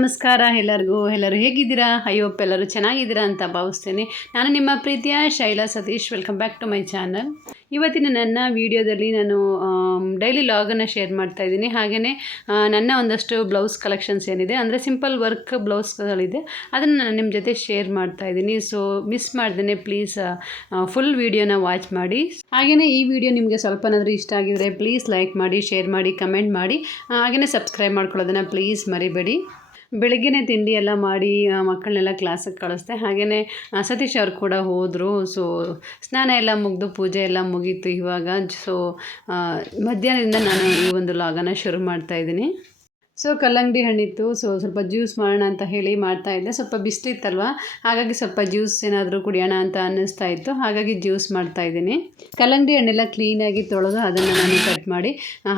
ನಮಸ್ಕಾರ ಎಲ್ಲರಿಗೂ. ಎಲ್ಲರೂ ಹೇಗಿದ್ದೀರಾ? ಹೋಪ್ ಎಲ್ಲರೂ ಚೆನ್ನಾಗಿದ್ದೀರಾ ಅಂತ ಭಾವಿಸ್ತೇನೆ. ನಾನು ನಿಮ್ಮ ಪ್ರೀತಿಯ Shaila Satish. Welcome back to my channel ಇವತ್ತಿನ ನನ್ನ ವಿಡಿಯೋದಲ್ಲಿ ನಾನು ಡೈಲಿ ಲಾಗನ್ನು ಶೇರ್ ಮಾಡ್ತಾ ಇದ್ದೀನಿ. ಹಾಗೆಯೇ ನನ್ನ ಒಂದಷ್ಟು ಬ್ಲೌಸ್ ಕಲೆಕ್ಷನ್ಸ್ ಏನಿದೆ, ಅಂದರೆ ಸಿಂಪಲ್ ವರ್ಕ್ ಬ್ಲೌಸ್ಗಳಿದೆ ಅದನ್ನು ನಾನು ನಿಮ್ಮ ಜೊತೆ ಶೇರ್ ಮಾಡ್ತಾ ಇದ್ದೀನಿ. ಸೊ ಮಿಸ್ ಮಾಡ್ದೇ ಪ್ಲೀಸ್ ಫುಲ್ ವಿಡಿಯೋನ ವಾಚ್ ಮಾಡಿ. ಹಾಗೆಯೇ ಈ ವಿಡಿಯೋ ನಿಮಗೆ ಸ್ವಲ್ಪನಾದರೂ ಇಷ್ಟ ಆಗಿದರೆ ಪ್ಲೀಸ್ ಲೈಕ್ ಮಾಡಿ ಶೇರ್ ಮಾಡಿ ಕಮೆಂಟ್ ಮಾಡಿ. ಹಾಗೆಯೇ ಸಬ್ಸ್ಕ್ರೈಬ್ ಮಾಡ್ಕೊಳ್ಳೋದನ್ನು ಪ್ಲೀಸ್ ಮರಿಬೇಡಿ. ಬೆಳಗ್ಗೆನೇ ತಿಂಡಿ ಎಲ್ಲ ಮಾಡಿ ಮಕ್ಕಳನ್ನೆಲ್ಲ ಕ್ಲಾಸಿಗೆ ಕಳಿಸ್ದೆ. ಹಾಗೆಯೇ ಸತೀಶ್ ಅವ್ರು ಕೂಡ ಹೋದರು. ಸೊ ಸ್ನಾನ ಎಲ್ಲ ಮುಗಿದು ಪೂಜೆ ಎಲ್ಲ ಮುಗೀತು ಇವಾಗ. ಸೊ ಮಧ್ಯಾಹ್ನದಿಂದ ನಾನು ಈ ಒಂದು ಲಾಗನ ಶುರು ಮಾಡ್ತಾ ಇದ್ದೀನಿ. ಸೊ ಕಲ್ಲಂಗಡಿ ಹಣ್ಣಿತ್ತು. ಸೊ ಸ್ವಲ್ಪ ಜ್ಯೂಸ್ ಮಾಡೋಣ ಅಂತ ಹೇಳಿ ಮಾಡ್ತಾ ಇದ್ದೆ. ಸ್ವಲ್ಪ ಬಿಸಿಲಿತ್ತಲ್ವ? ಹಾಗಾಗಿ ಸ್ವಲ್ಪ ಜ್ಯೂಸ್ ಏನಾದರೂ ಕುಡಿಯೋಣ ಅಂತ ಅನ್ನಿಸ್ತಾ ಇತ್ತು. ಹಾಗಾಗಿ ಜ್ಯೂಸ್ ಮಾಡ್ತಾ ಇದ್ದೀನಿ. ಕಲ್ಲಂಗಡಿ ಹಣ್ಣೆಲ್ಲ ಕ್ಲೀನಾಗಿ ತೊಳೆದು ಅದನ್ನು ನಾನು ಕಟ್ ಮಾಡಿ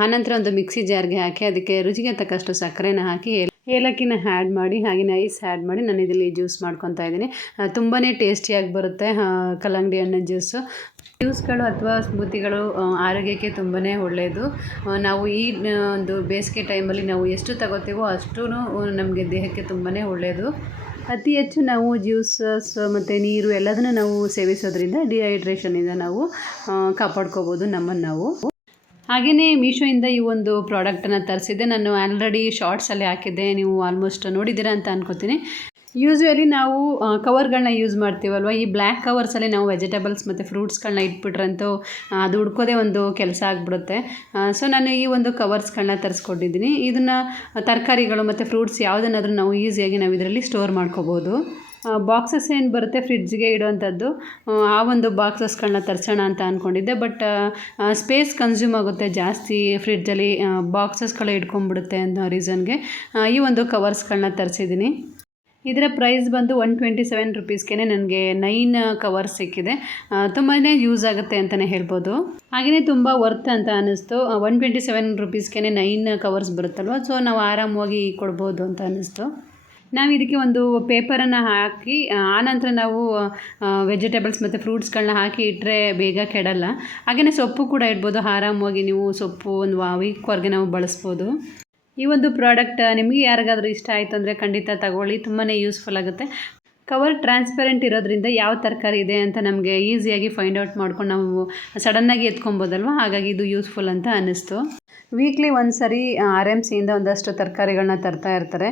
ಆನಂತರ ಒಂದು ಮಿಕ್ಸಿ ಜಾರ್ಗೆ ಹಾಕಿ, ಅದಕ್ಕೆ ರುಚಿಗೆ ತಕ್ಕಷ್ಟು ಸಕ್ಕರೆನ ಹಾಕಿ ಏಲಕ್ಕಿನ ಆ್ಯಡ್ ಮಾಡಿ ಹಾಗೆಯೇ ಐಸ್ ಆ್ಯಡ್ ಮಾಡಿ ನಾನು ಇದರಲ್ಲಿ ಜ್ಯೂಸ್ ಮಾಡ್ಕೊತಾ ಇದ್ದೀನಿ. ತುಂಬಾ ಟೇಸ್ಟಿಯಾಗಿ ಬರುತ್ತೆ ಕಲ್ಲಂಗಡಿ ಹಣ್ಣಿನ ಜ್ಯೂಸು ಜ್ಯೂಸ್ಗಳು ಅಥವಾ ಸ್ಮೂತಿಗಳು ಆರೋಗ್ಯಕ್ಕೆ ತುಂಬಾ ಒಳ್ಳೆಯದು ನಾವು ಈ ಒಂದು ಬೇಸಿಗೆ ಟೈಮಲ್ಲಿ ನಾವು ಎಷ್ಟು ತಗೋತೀವೋ ಅಷ್ಟೂ ನಮಗೆ ದೇಹಕ್ಕೆ ತುಂಬಾ ಒಳ್ಳೆಯದು ಅತಿ ಹೆಚ್ಚು ನಾವು ಜ್ಯೂಸಸ್ ಮತ್ತು ನೀರು ಎಲ್ಲದನ್ನು ನಾವು ಸೇವಿಸೋದ್ರಿಂದ ಡಿಹೈಡ್ರೇಷನಿಂದ ನಾವು ಕಾಪಾಡ್ಕೋಬೋದು ನಮ್ಮನ್ನು ನಾವು. ಹಾಗೆಯೇ ಮೀಶೋಯಿಂದ ಈ ಒಂದು ಪ್ರಾಡಕ್ಟನ್ನು ತರಿಸಿದ್ದೆ. ನಾನು ಆಲ್ರೆಡಿ ಶಾರ್ಟ್ಸಲ್ಲಿ ಹಾಕಿದ್ದೆ. ನೀವು ಆಲ್ಮೋಸ್ಟ್ ನೋಡಿದ್ದೀರಾ ಅಂತ ಅನ್ಕೋತೀನಿ. ಯೂಸ್ವಲಿ ನಾವು ಕವರ್ಗಳನ್ನ ಯೂಸ್ ಮಾಡ್ತೀವಲ್ವ? ಈ ಬ್ಲ್ಯಾಕ್ ಕವರ್ಸಲ್ಲಿ ನಾವು ವೆಜಿಟೇಬಲ್ಸ್ ಮತ್ತು ಫ್ರೂಟ್ಸ್ಗಳನ್ನ ಇಟ್ಬಿಟ್ರಂತೂ ಅದು ಹುಡ್ಕೋದೇ ಒಂದು ಕೆಲಸ ಆಗಿಬಿಡುತ್ತೆ. ಸೊ ನಾನು ಈ ಒಂದು ಕವರ್ಸ್ಗಳನ್ನ ತರಿಸ್ಕೊಂಡಿದ್ದೀನಿ. ಇದನ್ನು ತರಕಾರಿಗಳು ಮತ್ತು ಫ್ರೂಟ್ಸ್ ಯಾವುದನ್ನಾದ್ರೂ ನಾವು ಈಸಿಯಾಗಿ ನಾವು ಇದರಲ್ಲಿ ಸ್ಟೋರ್ ಮಾಡ್ಕೋಬೋದು. ಬಾಕ್ಸಸ್ ಏನು ಬರುತ್ತೆ ಫ್ರಿಡ್ಜ್ಗೆ ಇಡುವಂಥದ್ದು? ಆ, ಒಂದು ಬಾಕ್ಸಸ್ಗಳನ್ನ ತರ್ಸೋಣ ಅಂತ ಅಂದ್ಕೊಂಡಿದ್ದೆ ಬಟ್ ಸ್ಪೇಸ್ ಕನ್ಸ್ಯೂಮ್ ಆಗುತ್ತೆ ಜಾಸ್ತಿ ಫ್ರಿಡ್ಜಲ್ಲಿ ಬಾಕ್ಸಸ್ಗಳೇ ಇಟ್ಕೊಂಡ್ಬಿಡುತ್ತೆ ಅನ್ನೋ ರೀಸನ್ಗೆ ಈ ಒಂದು ಕವರ್ಸ್ಗಳನ್ನ ತರಿಸಿದ್ದೀನಿ. ಇದರ ಪ್ರೈಸ್ ಬಂದು ಒನ್ ಟ್ವೆಂಟಿ ಸೆವೆನ್ ರುಪೀಸ್ಗೆ ನನಗೆ ನೈನ್ ಕವರ್ಸ್ ಸಿಕ್ಕಿದೆ. ತುಂಬಾ ಯೂಸ್ ಆಗುತ್ತೆ ಅಂತಲೇ ಹೇಳ್ಬೋದು. ಹಾಗೆಯೇ ತುಂಬ ವರ್ತ್ ಅಂತ ಅನ್ನಿಸ್ತು. ಒನ್ ಟ್ವೆಂಟಿ ಸೆವೆನ್ ರುಪೀಸ್ಗೆ ನೈನ್ ಕವರ್ಸ್ ಬರುತ್ತಲ್ವ? ಸೊ ನಾವು ಆರಾಮವಾಗಿ ಕೊಡ್ಬೋದು ಅಂತ ಅನ್ನಿಸ್ತು. ನಾವು ಇದಕ್ಕೆ ಒಂದು ಪೇಪರನ್ನು ಹಾಕಿ ಆನಂತರ ನಾವು ವೆಜಿಟೇಬಲ್ಸ್ ಮತ್ತು ಫ್ರೂಟ್ಸ್ಗಳನ್ನ ಹಾಕಿ ಇಟ್ಟರೆ ಬೇಗ ಕೆಡಲ್ಲ. ಹಾಗೆಯೇ ಸೊಪ್ಪು ಕೂಡ ಇಡ್ಬೋದು. ಆರಾಮವಾಗಿ ನೀವು ಸೊಪ್ಪು ಒಂದು ವೀಕ್ವರೆಗೆ ನಾವು ಬಳಸ್ಬೋದು. ಈ ಒಂದು ಪ್ರಾಡಕ್ಟ್ ನಿಮಗೆ ಯಾರಿಗಾದರೂ ಇಷ್ಟ ಆಯಿತು ಅಂದರೆ ಖಂಡಿತ ತಗೊಳ್ಳಿ. ತುಂಬಾ ಯೂಸ್ಫುಲ್ ಆಗುತ್ತೆ. ಕವರ್ ಟ್ರಾನ್ಸ್ಪರೆಂಟ್ ಇರೋದ್ರಿಂದ ಯಾವ ತರಕಾರಿ ಇದೆ ಅಂತ ನಮಗೆ ಈಸಿಯಾಗಿ ಫೈಂಡ್ ಔಟ್ ಮಾಡ್ಕೊಂಡು ನಾವು ಸಡನ್ನಾಗಿ ಎತ್ಕೊಬೋದಲ್ವ? ಹಾಗಾಗಿ ಇದು ಯೂಸ್ಫುಲ್ ಅಂತ ಅನ್ನಿಸ್ತು. ವೀಕ್ಲಿ ಒಂದು ಸರಿ ಆರ್ ಎಂ ಸಿಯಿಂದ ಒಂದಷ್ಟು ತರಕಾರಿಗಳನ್ನ ತರ್ತಾ ಇರ್ತಾರೆ.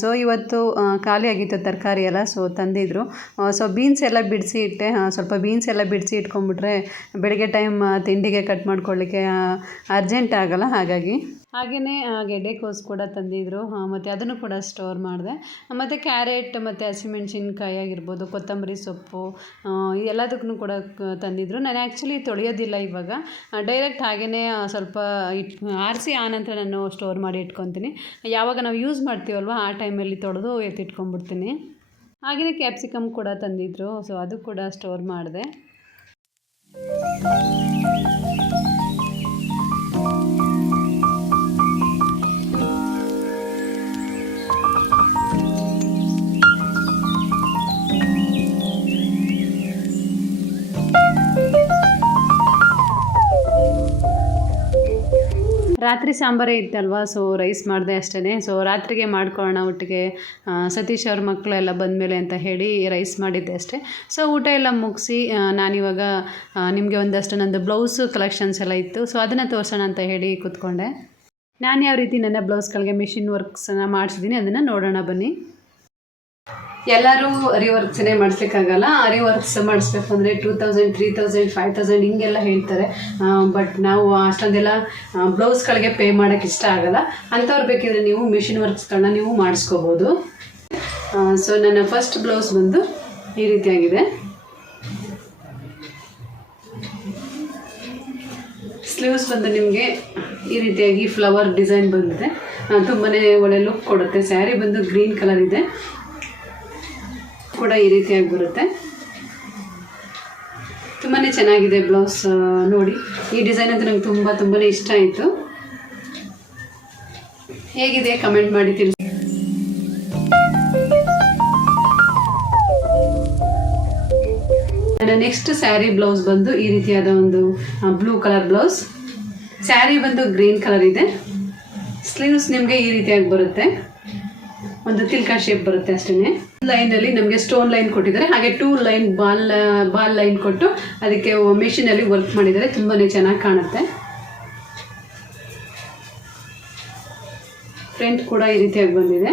ಸೊ ಇವತ್ತು ಖಾಲಿಯಾಗಿತ್ತು ತರಕಾರಿ ಎಲ್ಲ ಸೊ ತಂದಿದ್ರು. ಸೊ ಬೀನ್ಸ್ ಎಲ್ಲ ಬಿಡಿಸಿ ಇಟ್ಟೆ. ಸ್ವಲ್ಪ ಬೀನ್ಸ್ ಎಲ್ಲ ಬಿಡಿಸಿ ಇಟ್ಕೊಂಡ್ಬಿಟ್ರೆ ಬೆಳಗ್ಗೆ ಟೈಮ್ ತಿಂಡಿಗೆ ಕಟ್ ಮಾಡ್ಕೊಳ್ಳಿಕ್ಕೆ ಅರ್ಜೆಂಟ್ ಆಗಲ್ಲ. ಹಾಗಾಗಿ ಹಾಗೆಯೇ ಗೆಡ್ಡೆಕೋಸು ಕೂಡ ತಂದಿದ್ದರು ಮತ್ತು ಅದನ್ನು ಕೂಡ ಸ್ಟೋರ್ ಮಾಡಿದೆ. ಮತ್ತು ಕ್ಯಾರೆಟ್, ಮತ್ತು ಹಸಿಮೆಣ್ಸಿನ್ಕಾಯಿ ಆಗಿರ್ಬೋದು, ಕೊತ್ತಂಬರಿ ಸೊಪ್ಪು ಎಲ್ಲದಕ್ಕೂ ಕೂಡ ತಂದಿದ್ದರು ನಾನು ಆ್ಯಕ್ಚುಲಿ ತೊಳೆಯೋದಿಲ್ಲ ಇವಾಗ. ಡೈರೆಕ್ಟ್ ಹಾಗೆಯೇ ಸ್ವಲ್ಪ ಇಟ್, ಆರಿಸಿ ಆನಂತರ ನಾನು ಸ್ಟೋರ್ ಮಾಡಿ ಇಟ್ಕೊತೀನಿ. ಯಾವಾಗ ನಾವು ಯೂಸ್ ಮಾಡ್ತೀವಲ್ವ, ಆ ಟೈಮಲ್ಲಿ ತೊಳೆದು ಎತ್ತಿಟ್ಕೊಂಡ್ಬಿಡ್ತೀನಿ. ಹಾಗೆಯೇ ಕ್ಯಾಪ್ಸಿಕಮ್ ಕೂಡ ತಂದಿದ್ದರು ಸೊ ಅದು ಕೂಡ ಸ್ಟೋರ್ ಮಾಡಿದೆ. ರಾತ್ರಿ ಸಾಂಬಾರೇ ಇತ್ತಲ್ವ? ಸೊ ರೈಸ್ ಮಾಡಿದೆ ಅಷ್ಟೇ ಸೊ ರಾತ್ರಿಗೆ ಮಾಡ್ಕೊಳ್ಳೋಣ ಒಟ್ಟಿಗೆ ಸತೀಶ್ ಅವ್ರ ಮಕ್ಕಳು ಎಲ್ಲ ಬಂದಮೇಲೆ ಅಂತ ಹೇಳಿ ರೈಸ್ ಮಾಡಿದ್ದೆ ಅಷ್ಟೇ. ಸೊ ಊಟ ಎಲ್ಲ ಮುಗಿಸಿ ನಾನಿವಾಗ ನಿಮಗೆ ಒಂದಷ್ಟು ನಂದು ಬ್ಲೌಸ್ ಕಲೆಕ್ಷನ್ಸ್ ಎಲ್ಲ ಇತ್ತು. ಸೊ ಅದನ್ನು ತೋರಿಸೋಣ ಅಂತ ಹೇಳಿ ಕೂತ್ಕೊಂಡೆ. ನಾನು ಯಾವ ರೀತಿ ನನ್ನ ಬ್ಲೌಸ್ಗಳಿಗೆ ಮಿಷಿನ್ ವರ್ಕ್ಸನ್ನು ಮಾಡಿಸಿದ್ದೀನಿ ಅದನ್ನು ನೋಡೋಣ ಬನ್ನಿ. ಎಲ್ಲರೂ ಮಾಡ್ಸ್ಲಿಕ್ಕಾಗಲ್ಲ ಮಾಡಿಸ್ಲಿಕ್ಕಾಗಲ್ಲ. ಅರಿ ವರ್ಕ್ಸ್ ಮಾಡಿಸ್ಬೇಕು ಅಂದರೆ two thousand three thousand five thousand ಹಿಂಗೆಲ್ಲ ಹೇಳ್ತಾರೆ. ಬಟ್ ನಾವು ಅಷ್ಟೊಂದೆಲ್ಲ ಬ್ಲೌಸ್ಗಳಿಗೆ ಪೇ ಮಾಡೋಕ್ಕೆ ಇಷ್ಟ ಆಗಲ್ಲ. ಅಂಥವ್ರು ಬೇಕಿದ್ರೆ ನೀವು ಮಿಷಿನ್ ವರ್ಕ್ಸ್ಗಳನ್ನ ನೀವು ಮಾಡಿಸ್ಕೋಬೋದು. ಸೊ ನನ್ನ ಫಸ್ಟ್ ಬ್ಲೌಸ್ ಬಂದು ಈ ರೀತಿಯಾಗಿದೆ. ಸ್ಲೀವ್ಸ್ ಬಂದು ನಿಮಗೆ ಈ ರೀತಿಯಾಗಿ ಫ್ಲವರ್ ಡಿಸೈನ್ ಬಂದಿದೆ. ತುಂಬಾ ಒಳ್ಳೆ ಲುಕ್ ಕೊಡುತ್ತೆ. ಸ್ಯಾರಿ ಬಂದು ಗ್ರೀನ್ ಕಲರ್ ಇದೆ. ಕೂಡ ಈ ರೀತಿಯಾಗಿ ಬರುತ್ತೆ. ತುಂಬಾ ಚೆನ್ನಾಗಿದೆ ಬ್ಲೌಸ್ ನೋಡಿ. ಈ ಡಿಸೈನ್ ಅಂತೂ ನಂಗೆ ತುಂಬ ತುಂಬಾ ಇಷ್ಟ ಆಯಿತು. ಹೇಗಿದೆ? ಕಮೆಂಟ್ ಮಾಡಿ ತಿಳಿಸಿ. ನೆಕ್ಸ್ಟ್ ಸ್ಯಾರಿ ಬ್ಲೌಸ್ ಬಂದು ಈ ರೀತಿಯಾದ ಒಂದು ಬ್ಲೂ ಕಲರ್ ಬ್ಲೌಸ್. ಸ್ಯಾರಿ ಬಂದು ಗ್ರೀನ್ ಕಲರ್ ಇದೆ. ಸ್ಲೀವ್ಸ್ ನಿಮಗೆ ಈ ರೀತಿಯಾಗಿ ಬರುತ್ತೆ. ಒಂದು ತಿಲ್ಕಾ ಶೇಪ್ ಬರುತ್ತೆ ಅಷ್ಟೇ ಲೈನಲ್ಲಿ ನಮಗೆ ಸ್ಟೋನ್ ಲೈನ್ ಕೊಟ್ಟಿದ್ದಾರೆ. ಹಾಗೆ two line ball ball line ಕೊಟ್ಟು ಅದಕ್ಕೆ ಮಿಷಿನಲ್ಲಿ ವರ್ಕ್ ಮಾಡಿದ್ದಾರೆ. ತುಂಬಾ ಚೆನ್ನಾಗಿ ಕಾಣುತ್ತೆ. ಫ್ರಂಟ್ ಕೂಡ ಈ ರೀತಿಯಾಗಿ ಬಂದಿದೆ.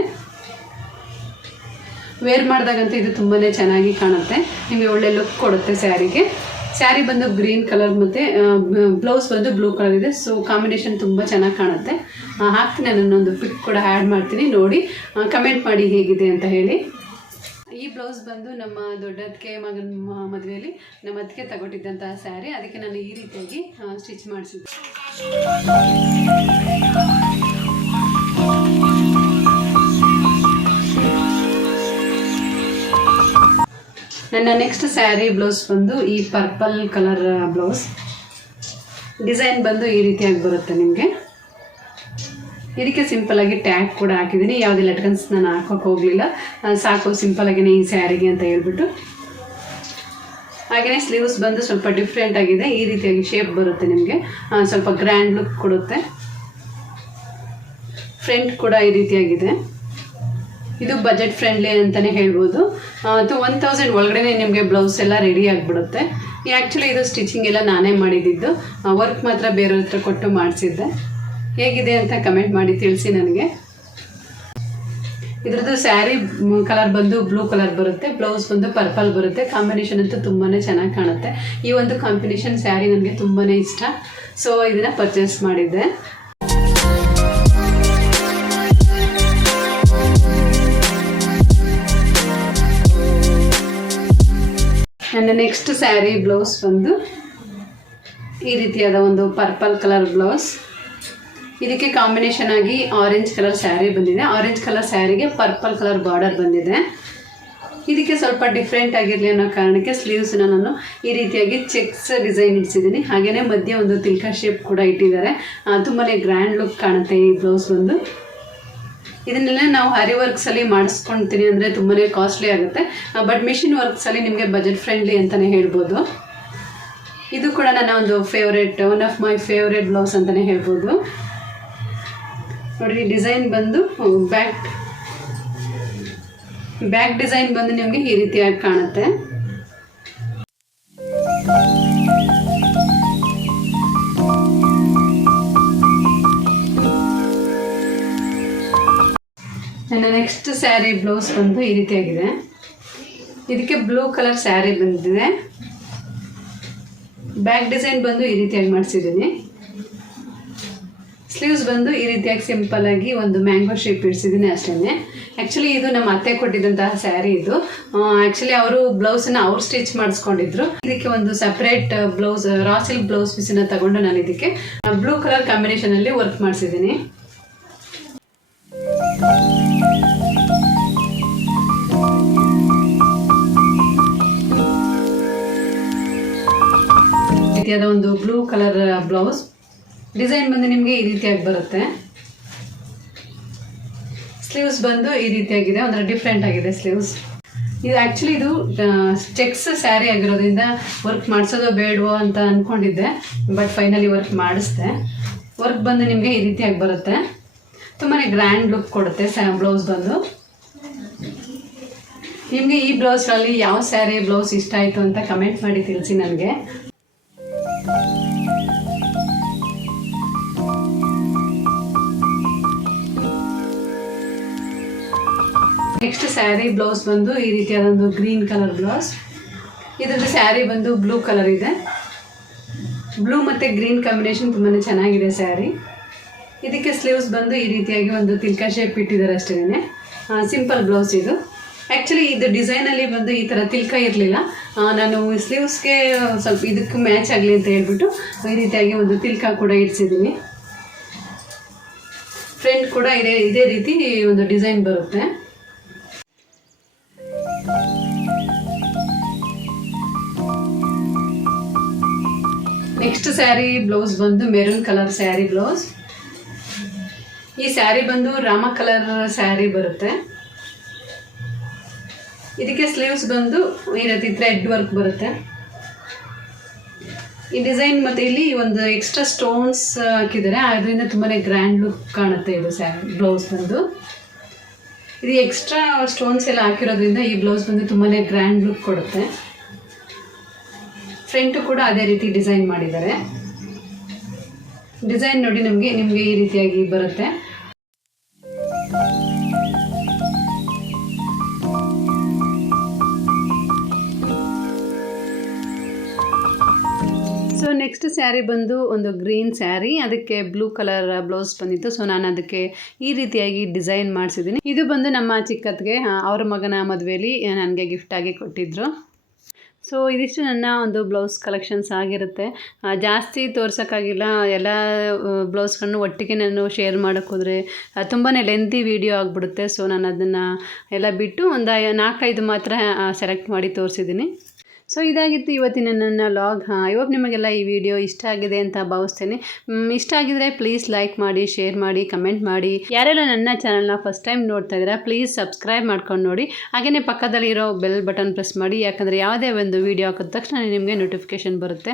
ವೇರ್ ಮಾಡಿದಾಗಂತೂ ಇದು ತುಂಬಾನೇ ಚೆನ್ನಾಗಿ ಕಾಣುತ್ತೆ. ನಿಮಗೆ ಒಳ್ಳೆ ಲುಕ್ ಕೊಡುತ್ತೆ ಸ್ಯಾರಿಗೆ ಸ್ಯಾರಿ ಬಂದು ಗ್ರೀನ್ ಕಲರ್ ಮತ್ತು ಬ್ಲೌಸ್ ಬಂದು ಬ್ಲೂ ಕಲರ್ ಇದೆ. ಸೊ ಕಾಂಬಿನೇಷನ್ ತುಂಬ ಚೆನ್ನಾಗಿ ಕಾಣುತ್ತೆ. ಹಾಕ್ತೀನಿ. ನಾನೊಂದು ಪಿಕ್ ಕೂಡ ಆ್ಯಡ್ ಮಾಡ್ತೀನಿ. ನೋಡಿ ಕಮೆಂಟ್ ಮಾಡಿ ಹೇಗಿದೆ ಅಂತ ಹೇಳಿ. ಈ ಬ್ಲೌಸ್ ಬಂದು ನಮ್ಮ ದೊಡ್ಡದಕ್ಕೆ ಮಗನ ಮದುವೆಯಲ್ಲಿ ನಮ್ಮ ಅದಕ್ಕೆ ತಗೊಟ್ಟಿದ್ದಂತಹ ಸ್ಯಾರಿ. ಅದಕ್ಕೆ ನಾನು ಈ ರೀತಿಯಾಗಿ ಸ್ಟಿಚ್ ಮಾಡಿಸಿದ್ದೆ. ನನ್ನ ನೆಕ್ಸ್ಟ್ ಸ್ಯಾರಿ ಬ್ಲೌಸ್ ಬಂದು ಈ ಪರ್ಪಲ್ ಕಲರ್ ಬ್ಲೌಸ್ ಡಿಸೈನ್ ಬಂದು ಈ ರೀತಿಯಾಗಿ ಬರುತ್ತೆ ನಿಮಗೆ. ಇದಕ್ಕೆ ಸಿಂಪಲ್ ಆಗಿ ಟ್ಯಾಗ್ ಕೂಡ ಹಾಕಿದ್ದೀನಿ. ಯಾವುದೇ ಲಟ್ಕನ್ಸ್ ನಾನು ಹಾಕೋಕೆ ಹೋಗಲಿಲ್ಲ. ಸಾಕು ಸಿಂಪಲ್ ಆಗಿನೇ ಈ ಸ್ಯಾರಿಗೆ ಅಂತ ಹೇಳ್ಬಿಟ್ಟು. ಹಾಗೆಯೇ ಸ್ಲೀವ್ಸ್ ಬಂದು ಸ್ವಲ್ಪ ಡಿಫ್ರೆಂಟ್ ಆಗಿದೆ. ಈ ರೀತಿಯಾಗಿ ಶೇಪ್ ಬರುತ್ತೆ ನಿಮಗೆ. ಸ್ವಲ್ಪ ಗ್ರ್ಯಾಂಡ್ ಲುಕ್ ಕೊಡುತ್ತೆ. ಫ್ರಂಟ್ ಕೂಡ ಈ ರೀತಿಯಾಗಿದೆ. ಇದು ಬಜೆಟ್ ಫ್ರೆಂಡ್ಲಿ ಅಂತಾನೆ ಹೇಳ್ಬೋದು. ಅದು ಒನ್ ತೌಸಂಡ್ ಒಳಗಡೆ ನಿಮಗೆ ಬ್ಲೌಸ್ ಎಲ್ಲ ರೆಡಿ ಆಗಿಬಿಡುತ್ತೆ. ಆ್ಯಕ್ಚುಲಿ ಇದು ಸ್ಟಿಚಿಂಗ್ ಎಲ್ಲ ನಾನೇ ಮಾಡಿದ್ದು. ವರ್ಕ್ ಮಾತ್ರ ಬೇರೆಯವ್ರ ಹತ್ರ ಕೊಟ್ಟು ಮಾಡಿಸಿದ್ದೆ. ಹೇಗಿದೆ ಅಂತ ಕಮೆಂಟ್ ಮಾಡಿ ತಿಳಿಸಿ ನನಗೆ. ಇದ್ರದ್ದು ಸ್ಯಾರಿ ಕಲರ್ ಬಂದು ಬ್ಲೂ ಕಲರ್ ಬರುತ್ತೆ ಬ್ಲೌಸ್ ಬಂದು ಪರ್ಪಲ್ ಬರುತ್ತೆ. ಕಾಂಬಿನೇಷನ್ ಅಂತೂ ತುಂಬಾ ಚೆನ್ನಾಗಿ ಕಾಣುತ್ತೆ. ಈ ಒಂದು ಕಾಂಬಿನೇಷನ್ ಸ್ಯಾರಿ ನನಗೆ ತುಂಬಾ ಇಷ್ಟ. ಸೊ ಇದನ್ನು ಪರ್ಚೇಸ್ ಮಾಡಿದ್ದೆ. ನನ್ನ ನೆಕ್ಸ್ಟ್ ಸ್ಯಾರಿ ಬ್ಲೌಸ್ ಬಂದು ಈ ರೀತಿಯಾದ ಒಂದು ಪರ್ಪಲ್ ಕಲರ್ ಬ್ಲೌಸ್ ಇದಕ್ಕೆ ಕಾಂಬಿನೇಷನ್ ಆಗಿ ಆರೆಂಜ್ ಕಲರ್ ಸ್ಯಾರಿ ಬಂದಿದೆ. ಆರೆಂಜ್ ಕಲರ್ ಸ್ಯಾರಿಗೆ ಪರ್ಪಲ್ ಕಲರ್ ಬಾರ್ಡರ್ ಬಂದಿದೆ. ಇದಕ್ಕೆ ಸ್ವಲ್ಪ ಡಿಫ್ರೆಂಟ್ ಆಗಿರಲಿ ಅನ್ನೋ ಕಾರಣಕ್ಕೆ ಸ್ಲೀವ್ಸ್ನ ನಾನು ಈ ರೀತಿಯಾಗಿ ಚೆಕ್ಸ್ ಡಿಸೈನ್ ಇಡ್ಸಿದ್ದೀನಿ. ಹಾಗೆಯೇ ಮಧ್ಯೆ ಒಂದು ತಿಲ್ಕ ಶೇಪ್ ಕೂಡ ಇಟ್ಟಿದ್ದಾರೆ. ತುಂಬಾ ಗ್ರ್ಯಾಂಡ್ ಲುಕ್ ಕಾಣುತ್ತೆ ಈ ಬ್ಲೌಸ್ ಬಂದು. ಇದನ್ನೆಲ್ಲ ನಾವು ಹರಿ ವರ್ಕ್ಸಲ್ಲಿ ಮಾಡಿಸ್ಕೊಳ್ತೀನಿ ಅಂದರೆ ತುಂಬಾ ಕಾಸ್ಟ್ಲಿ ಆಗುತ್ತೆ. ಬಟ್ ಮಿಷಿನ್ ವರ್ಕ್ಸಲ್ಲಿ ನಿಮಗೆ ಬಜೆಟ್ ಫ್ರೆಂಡ್ಲಿ ಅಂತಲೇ ಹೇಳ್ಬೋದು. ಇದು ಕೂಡ ನನ್ನ ಒಂದು favourite one of my favourite blouse ಅಂತಲೇ ಹೇಳ್ಬೋದು. ನೋಡಿ ಡಿಸೈನ್ ಬಂದು ಬ್ಯಾಕ್ ಬ್ಯಾಕ್ ಡಿಸೈನ್ ಬಂದು ನಿಮಗೆ ಈ ರೀತಿಯಾಗಿ ಕಾಣುತ್ತೆ. ನೆಕ್ಸ್ಟ್ ಸ್ಯಾರಿ ಬ್ಲೌಸ್ ಬಂದು ಈ ರೀತಿಯಾಗಿದೆ. ಇದಕ್ಕೆ ಬ್ಲೂ ಕಲರ್ ಸ್ಯಾರಿ ಬಂದಿದೆ. ಬ್ಯಾಕ್ ಡಿಸೈನ್ ಬಂದು ಈ ರೀತಿಯಾಗಿ ಮಾಡಿಸಿದ್ದೀನಿ. ಸ್ಲೀವ್ಸ್ ಬಂದು ಈ ರೀತಿಯಾಗಿ ಸಿಂಪಲ್ ಆಗಿ ಒಂದು ಮ್ಯಾಂಗೋ ಶೇಪ್ ಇಡ್ಸಿದ್ದೀನಿ ಅಷ್ಟೇ ಆ್ಯಕ್ಚುಲಿ ಇದು ನಮ್ಮ ಅತ್ತೆ ಕೊಟ್ಟಿದ್ದಂತಹ ಸ್ಯಾರಿ ಇದು. ಆ್ಯಕ್ಚುಲಿ ಅವರು ಬ್ಲೌಸನ್ನು ಅವ್ರು ಸ್ಟಿಚ್ ಮಾಡಿಸ್ಕೊಂಡಿದ್ರು. ಇದಕ್ಕೆ ಒಂದು separate blouse raw silk blouse ಪೀಸನ್ನು ತಗೊಂಡು ನಾನು ಇದಕ್ಕೆ ಬ್ಲೂ ಕಲರ್ ಕಾಂಬಿನೇಷನಲ್ಲಿ ವರ್ಕ್ ಮಾಡಿಸಿದ್ದೀನಿ. ರೀತಿಯಾದ ಒಂದು ಬ್ಲೂ ಕಲರ್ ಬ್ಲೌಸ್. ಡಿಸೈನ್ ಬಂದು ನಿಮಗೆ ಈ ರೀತಿಯಾಗಿ ಬರುತ್ತೆ. ಸ್ಲೀವ್ಸ್ ಬಂದು ಈ ರೀತಿಯಾಗಿದೆ, ಒಂಥರ ಡಿಫ್ರೆಂಟ್ ಆಗಿದೆ ಸ್ಲೀವ್ಸ್. ಇದು ಆ್ಯಕ್ಚುಲಿ ಇದು ಚೆಕ್ಸ್ ಸ್ಯಾರಿ ಆಗಿರೋದ್ರಿಂದ ವರ್ಕ್ ಮಾಡಿಸೋದೋ ಬೇಡವೋ ಅಂತ ಅಂದ್ಕೊಂಡಿದ್ದೆ ಬಟ್ ಫೈನಲಿ ವರ್ಕ್ ಮಾಡಿಸ್ದೆ. ವರ್ಕ್ ಬಂದು ನಿಮಗೆ ಈ ರೀತಿಯಾಗಿ ಬರುತ್ತೆ. ತುಂಬಾ ಗ್ರ್ಯಾಂಡ್ ಲುಕ್ ಕೊಡುತ್ತೆ ಸ್ಯಾ, ಬ್ಲೌಸ್ ಬಂದು. ನಿಮಗೆ ಈ ಬ್ಲೌಸ್ಗಳಲ್ಲಿ ಯಾವ ಸ್ಯಾರಿ, ಬ್ಲೌಸ್ ಇಷ್ಟ ಆಯಿತು ಅಂತ ಕಮೆಂಟ್ ಮಾಡಿ ತಿಳಿಸಿ ನನಗೆ. ಸ್ಯಾರಿ ಬ್ಲೌಸ್ ಬಂದು ಈ ರೀತಿಯಾದ ಒಂದು ಗ್ರೀನ್ ಕಲರ್ ಬ್ಲೌಸ್. ಇದರದ್ದು ಸ್ಯಾರಿ ಬಂದು ಬ್ಲೂ ಕಲರ್ ಇದೆ. ಬ್ಲೂ ಮತ್ತು ಗ್ರೀನ್ ಕಾಂಬಿನೇಷನ್ ತುಂಬಾ ಚೆನ್ನಾಗಿದೆ ಸ್ಯಾರಿ. ಇದಕ್ಕೆ ಸ್ಲೀವ್ಸ್ ಬಂದು ಈ ರೀತಿಯಾಗಿ ಒಂದು ತಿಲ್ಕ ಶೇಪ್ ಇಟ್ಟಿದ್ದಾರೆ ಅಷ್ಟೇನೆ. ಸಿಂಪಲ್ ಬ್ಲೌಸ್ ಇದು. ಆ್ಯಕ್ಚುಲಿ ಇದು ಡಿಸೈನಲ್ಲಿ ಬಂದು ಈ ಥರ ತಿಲ್ಕ ಇರಲಿಲ್ಲ. ನಾನು ಸ್ಲೀವ್ಸ್ಗೆ ಸ್ವಲ್ಪ ಇದಕ್ಕೆ ಮ್ಯಾಚ್ ಆಗಲಿ ಅಂತ ಹೇಳ್ಬಿಟ್ಟು ಈ ರೀತಿಯಾಗಿ ಒಂದು ತಿಲ್ಕ ಕೂಡ ಇರಿಸಿದ್ದೀನಿ ಫ್ರಂಟ್ ಕೂಡ ಇದೇ ಇದೇ ರೀತಿ ಒಂದು ಡಿಸೈನ್ ಬರುತ್ತೆ. ನೆಕ್ಸ್ಟ್ ಸ್ಯಾರಿ ಬ್ಲೌಸ್ ಬಂದು ಮೆರೂನ್ ಕಲರ್ ಸ್ಯಾರಿ ಬ್ಲೌಸ್. ಈ ಸ್ಯಾರಿ ಬಂದು ರಾಮ ಕಲರ್ ಸ್ಯಾರಿ ಬರುತ್ತೆ. ಇದಕ್ಕೆ ಸ್ಲೀವ್ಸ್ ಬಂದು ಈ ರೀತಿ ಥ್ರೆಡ್ ವರ್ಕ್ ಬರುತ್ತೆ. ಈ ಡಿಸೈನ್ ಮತ್ತು ಇಲ್ಲಿ ಒಂದು ಎಕ್ಸ್ಟ್ರಾ ಸ್ಟೋನ್ಸ್ ಹಾಕಿದ್ದಾರೆ. ಅದರಿಂದ ತುಂಬಾ ಗ್ರ್ಯಾಂಡ್ ಲುಕ್ ಕಾಣುತ್ತೆ ಇದು ಸ್ಯಾರಿ ಬ್ಲೌಸ್ ಬಂದು. ಇದು ಎಕ್ಸ್ಟ್ರಾ ಸ್ಟೋನ್ಸ್ ಎಲ್ಲ ಹಾಕಿರೋದ್ರಿಂದ ಈ ಬ್ಲೌಸ್ ಬಂದು ತುಂಬಾ ಗ್ರ್ಯಾಂಡ್ ಲುಕ್ ಕೊಡುತ್ತೆ. ಫ್ರಂಟು ಕೂಡ ಅದೇ ರೀತಿ ಡಿಸೈನ್ ಮಾಡಿದ್ದಾರೆ. ಡಿಸೈನ್ ನೋಡಿ ನಮಗೆ, ನಿಮಗೆ ಈ ರೀತಿಯಾಗಿ ಬರುತ್ತೆ. ಸೊ ನೆಕ್ಸ್ಟ್ ಸ್ಯಾರಿ ಬಂದು ಒಂದು ಗ್ರೀನ್ ಸ್ಯಾರಿ ಅದಕ್ಕೆ ಬ್ಲೂ ಕಲರ್ ಬ್ಲೌಸ್ ಬಂದಿತ್ತು. ಸೊ ನಾನು ಅದಕ್ಕೆ ಈ ರೀತಿಯಾಗಿ ಡಿಸೈನ್ ಮಾಡಿಸಿದ್ದೀನಿ. ಇದು ಬಂದು ನಮ್ಮ ಚಿಕ್ಕತ್ಗೆ ಅವರ ಮಗನ ಮದುವೆಯಲ್ಲಿ ನನಗೆ ಗಿಫ್ಟಾಗಿ ಕೊಟ್ಟಿದ್ರು. ಸೊ ಇದಿಷ್ಟು ನನ್ನ ಒಂದು ಬ್ಲೌಸ್ ಕಲೆಕ್ಷನ್ಸ್ ಆಗಿರುತ್ತೆ. ಜಾಸ್ತಿ ತೋರ್ಸೋಕ್ಕಾಗಿಲ್ಲ. ಎಲ್ಲ ಬ್ಲೌಸ್ಗಳನ್ನು ಒಟ್ಟಿಗೆ ನಾನು ಶೇರ್ ಮಾಡೋಕ್ಕೆ ಹೋದರೆ ತುಂಬಾ ಲೆಂತಿ ವಿಡಿಯೋ ಆಗಿಬಿಡುತ್ತೆ. ಸೊ ನಾನು ಅದನ್ನು ಎಲ್ಲ ಬಿಟ್ಟು ಒಂದು ನಾಲ್ಕೈದು ಮಾತ್ರ ಸೆಲೆಕ್ಟ್ ಮಾಡಿ ತೋರಿಸಿದ್ದೀನಿ ಸೊ ಇದಾಗಿತ್ತು ಇವತ್ತಿನ ನನ್ನ ಲಾಗ್, ಹಾಂ. ಇವಾಗ ನಿಮಗೆಲ್ಲ ಈ ವಿಡಿಯೋ ಇಷ್ಟ ಆಗಿದೆ ಅಂತ ಭಾವಿಸ್ತೇನೆ. ಇಷ್ಟ ಆಗಿದ್ರೆ ಪ್ಲೀಸ್ ಲೈಕ್ ಮಾಡಿ ಶೇರ್ ಮಾಡಿ ಕಮೆಂಟ್ ಮಾಡಿ. ಯಾರೆಲ್ಲ ನನ್ನ ಚಾನಲ್ನ ಫಸ್ಟ್ ಟೈಮ್ ನೋಡ್ತಾ ಇದ್ದೀರಾ ಪ್ಲೀಸ್ ಸಬ್ಸ್ಕ್ರೈಬ್ ಮಾಡ್ಕೊಂಡು ನೋಡಿ. ಹಾಗೆಯೇ ಪಕ್ಕದಲ್ಲಿರೋ ಬೆಲ್ ಬಟನ್ ಪ್ರೆಸ್ ಮಾಡಿ. ಯಾಕಂದರೆ ಯಾವುದೇ ಒಂದು ವಿಡಿಯೋ ಹಾಕಿದ ತಕ್ಷಣ ನಿಮಗೆ ನೋಟಿಫಿಕೇಷನ್ ಬರುತ್ತೆ.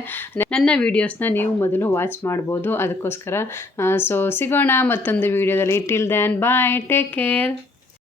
ನನ್ನ ವೀಡಿಯೋಸ್ನ ನೀವು ಮೊದಲು ವಾಚ್ ಮಾಡ್ಬೋದು. ಅದಕ್ಕೋಸ್ಕರ ಸೊ ಸಿಗೋಣ ಮತ್ತೊಂದು ವಿಡಿಯೋದಲ್ಲಿ till then bye take care